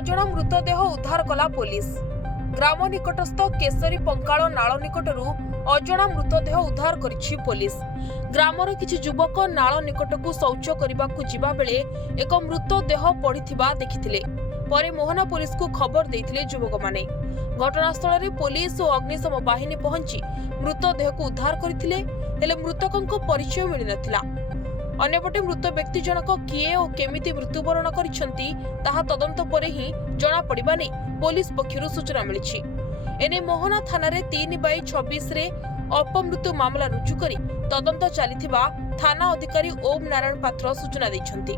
ଅଜଣା ମୃତଦେହ ଉଦ୍ଧାର କଲା ପୋଲିସ। ଗ୍ରାମ ନିକଟସ୍ଥ କେଶରୀ ପଙ୍କାଳ ନାଳ ନିକଟରୁ ଅଜଣା ମୃତଦେହ ଉଦ୍ଧାର କରିଛି ପୋଲିସ। ଗ୍ରାମର କିଛି ଯୁବକ ନାଳ ନିକଟକୁ ଶୌଚ କରିବାକୁ ଯିବା ବେଳେ ଏକ ମୃତଦେହ ପଡ଼ିଥିବା ଦେଖିଥିଲେ। ପରେ ମୋହନା ପୋଲିସକୁ ଖବର ଦେଇଥିଲେ ଯୁବକମାନେ। ଘଟଣାସ୍ଥଳରେ ପୋଲିସ ଓ ଅଗ୍ନିଶମ ବାହିନୀ ପହଞ୍ଚି ମୃତଦେହକୁ ଉଦ୍ଧାର କରିଥିଲେ, ହେଲେ ମୃତକଙ୍କ ପରିଚୟ ମିଳିନଥିଲା। ଅନ୍ୟପଟେ ମୃତ ବ୍ୟକ୍ତି ଜଣକ କିଏ ଓ କେମିତି ମୃତ୍ୟୁବରଣ କରିଛନ୍ତି ତାହା ତଦନ୍ତ ପରେ ହିଁ ଜଣାପଡ଼ିବା ନେଇ ପୋଲିସ ପକ୍ଷରୁ ସୂଚନା ମିଳିଛି। ଏନେ ମୋହନା ଥାନାରେ 3/26 ଅପମୃତ୍ୟୁ ମାମଲା ରୁଜୁ କରି ତଦନ୍ତ ଚାଲିଥିବା ଥାନା ଅଧିକାରୀ ଓମ୍ ନାରାୟଣ ପାତ୍ର ସୂଚନା ଦେଇଛନ୍ତି।